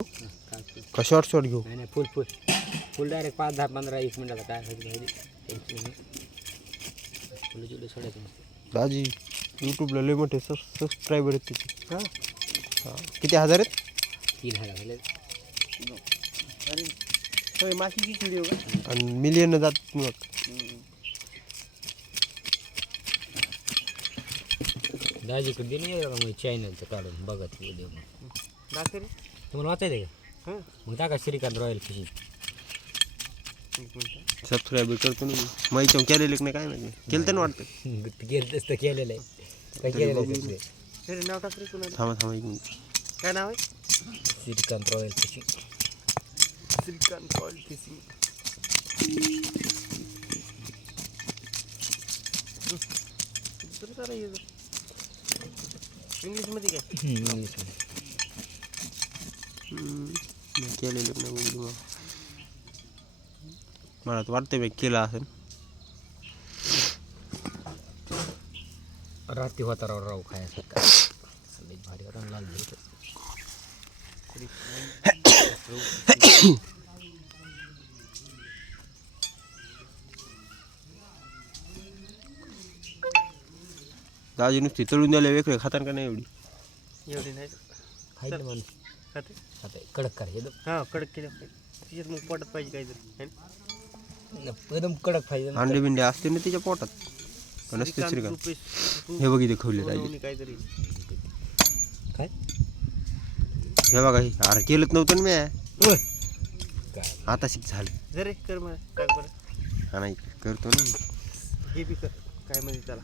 का short short घेऊ? नाही फुल फुल फुल डायरेक्ट 5 10 15 20 मिनिटाला काय फुल जुडे सोडायचं दाजी यूट्यूबला लय मोठे सबस्क्रायबर आहेत त्याचे. हां किती हजार आहेत? 3000 झाले. अरे माशीची व्हिडिओ का आणि मिलियन जात मग. दाजीकडे दिले मग चॅनलचं काढून बघत व्हिडिओ दाखव रे. तुम्हाला वाचायचं का? हां मग टाका श्रीकांत रॉयल फिशिंग. सबस्क्रायबर करतो ना मी. माहिती केलेलं नाही काय नाही केलं तर वाटतं. केलं तसं केलेलं आहे काय केलेलं आहे. अरे नाव टाक रे कोणाला. थांबा एक मिनिट. काय नाव आहे? Shrikant royal fishing. Shrikant royal fishing. इंग्लिशमध्ये काय? केलेलं नाही मला तर वाटतं मी केलं असेल. रात्री होता राव खायसारखा लई भारी रंग लाल झाले. दाजी नुसती तळून द्यायला वेगळे खातान का नाही एवढी? एवढी नाही खायचं माणूस खाते. आता कडक करायचं हां कडक केलं पाहिजे. तिच्यात मग पोटात पाहिजे काहीतरी है ना? एकदम कडक पाहिजे. अंडे बिंडे असते ना तिच्या पोटात का नसते श्रीकांत? रुपेश हे बघ इथे खवले राहिले. बनवणी काहीतरी. काय हे बघा हे अरे केलंच नव्हतं ना मी. काय आता शिक झालं. जरे कर मला टाक बरं. हा नाही करतो ना. हे बी कर काय म्हणजे त्याला.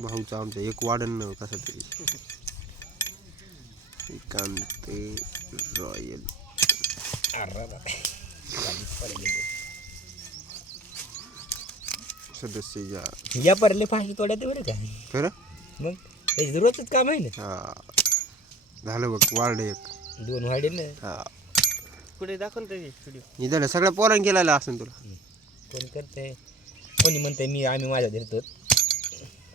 भाऊचा आमचा एक वाढण कसा तरी. श्रीकांत रॉयल सदस्य या परले फाशी तोड्यात बरं का खरं. मग त्याचं रोजच काम आहे ना. हा झालं बघ वाढ एक. 2 वाढे ना. हा कुठे दाखव ना त्याची व्हिडिओ. हे झालं सगळ्या पोरांनी केलेलं असेल तुला. कोण करते कोणी म्हणते मी आम्ही माझ्या धरतो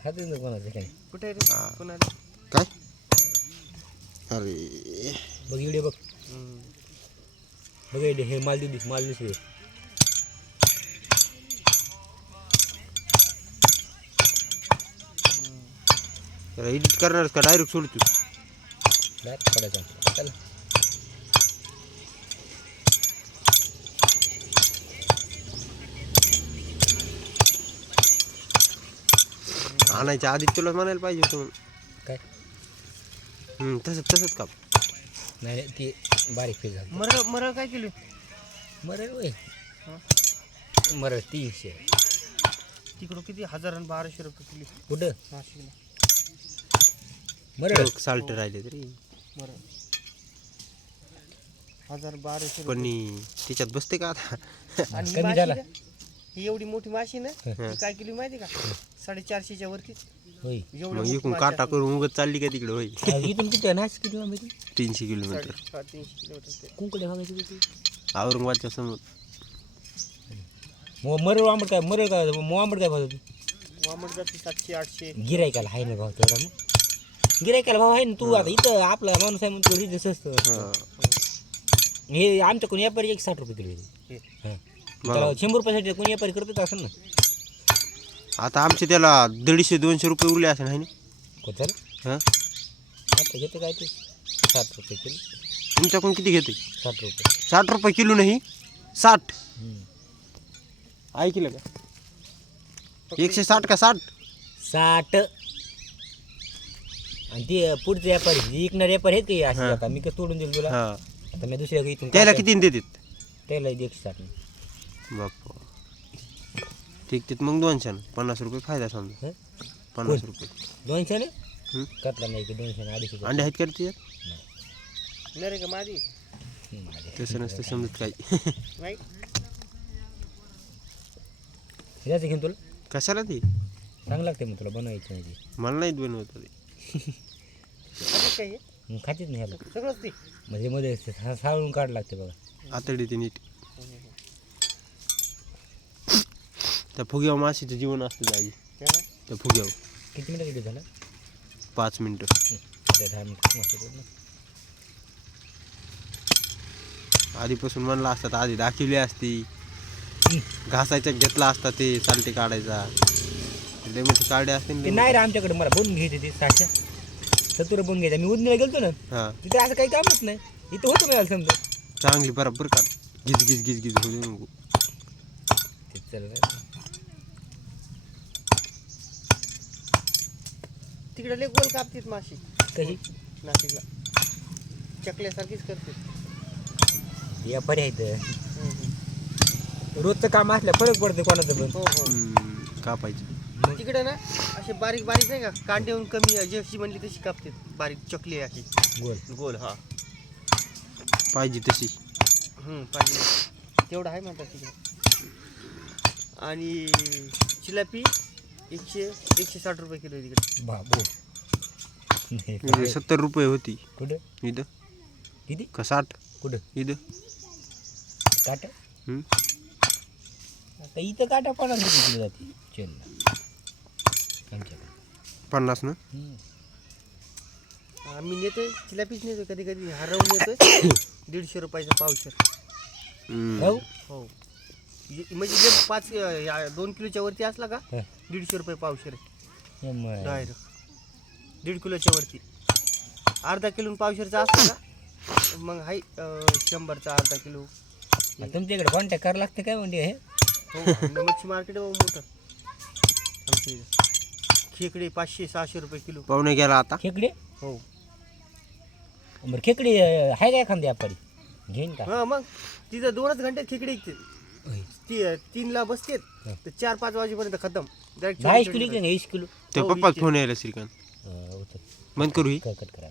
हातच ना कोणाचं काय. कुठे आहे रे हा. कोणाला. काय अरे बघ व्हिडिओ बघ बघ हे माल दिसले. एडिट करणारच का डायरेक्ट सोडतो? डायरेक्ट पडायचं चला. आणायच्या आधी तुला म्हणायला पाहिजे होतं. काय तसंच काप. नाही ती बारीक फील झाली. मरळ काय केलं? मरल वय मरल 300. तिकडं किती 1000 आणि 1200 रुपये किलो. कुठं नाशिकला मरल साल्ट राहिले तरी मरळ 1000-1200 पण त्याच्यात बसते का आता? आणि ही कमी माशी झाला. ना, ही एवढी मोठी माशी ना ती काय किलो माहिती का? 450च्या वरती. होय. मग इकडून काटा करून उगत चालली का तिकडे होई? इथून किती आहे नाश किती माहिती 300 किलोमीटर 300 किलोमीटर. कुंकडे भागायची किती औरंगाबादच्या समोर. मरल आंबट काय मरल काय आंबट काय भाव वामट जाते 700-800. गिरायकाला आहे ना भाव तेवढा मग गिरायकाला भाव आहे ना. तू आता इथं आपला माणूस आहे म्हणून थोडी स्वस्त. हे आमच्याकडून व्यापारी 160 रुपये किलो हे. हां 100 रुपयासाठी कोणी व्यापारी करतच असेल ना. आता आमचे त्याला 150-200 रुपये उरले असेल आहे ना. कोणत्याला हां आता घेते काय ते 60 रुपये किलो. तुमच्याकडून किती घेते? 60 रुपये 60 रुपये किलो नाही 60. ऐकलं का? 160 का 60? 60. आणि ते पुढचे व्यापारी विकणारे व्यापारी आहेत का असे आता मी का तोडून दिलं तुला. हां आता मी दुसऱ्या इथून त्याला किती देतात? त्याला 160. बाप ठीक ते मग 200 50 रुपये फायदा समजा. 50 रुपये 200 ने कटला नाही की 200 250. अंडे आहेत करते नाही रे का माझी तसं नसतं समजत काही. नाही द्यायचं घेऊन तुला कशाला ते चांगलं लागते मग तुला बनवायचं म्हणजे. मला नाही बनवत ते. काय हे? मग खातीच नाही ह्याला सगळंच ते म्हणजे मध्ये साळून काढ लागते बघा. आतडी ते नीट त्या फुग्यावर माशीचं जीवन असतं दाजी. त्याला त्या फुग्यावर. किती मिनिटं व्हिडिओ झाला? 5 मिनटं. ते 10 मिनिटं मस्त होतं ना. आधीपासून म्हणलं असतं तर आधी दाखवली असती. घासायचा घेतला असता ते सालटे काढायचा. लय मोठी काढे असते ते नाही रे आमच्याकडे, मला बनवून घ्यायचे ते 670 बनवून घ्यायचं. मी उदनीला गेलतो ना हां तिथे असं काही कामच नाही. इथं होतं मला समजा चांगली बरोबर काढ. गिज गिज गिज गिज होऊ दे नको. ते चल तिकडे लय गोल कापतात माशी कशी नाशिकला, चकल्यासारखीच करते. या पर्याय रोजचं काम असल्या फरक पडते कोणाचं पण. हो हो कापायची. मग तिकडे ना असे बारीक बारीक नाही का कांडेहून कमी जशी म्हणली तशी कापतात. बारीक चकली आहे अशी गोल गोल. हा पाहिजे तशी. पाहिजे तेवढं आहे म्हणतात तिकडे. आणि जिलापी 160 रुपये किलो आहे तिकडे. बाबू इथे 70 रुपये होती. कुठं इथं किती का 60? कुठं इथं काटा हम्म. आता इथं काटा 50 रुपये किलो जाते चेनला आमच्याकडे. 50 ना. आम्ही नेतोय जिलापीच नेतोय, कधी कधी हरवून नेतोय. 150 रुपयाचा पावशेर. हो हो म्हणजे जे 2 किलोच्या वरती असला का हा. 150 रुपये पावशेर मग डायरेक्ट. 1.5 किलोच्या वरती. अर्धा किलो पावशेरचा असला का मग हाय 100चा अर्धा किलो. तुमच्या इकडे कॉन्टॅक्ट करावं लागतं काय म्हणजे हे हो मच्छी मार्केट मोठं आमच्या इथं. खेकडे 500-600 रुपये किलो. पाहुणे गेला आता. खेकडे. हो बरं खेकडी आहे का एखादी व्यापारी घेईन का? हा मग तिथं 2च घंट्यात खेकडे विकते. 3ला बसतेत तर 4-5 वाजेपर्यंत खतम. दहा किलो की 20 किलो त्या हो, पप्पाच 20. फोन यायला श्रीकांत. होतं बंद करू ही. कट करा.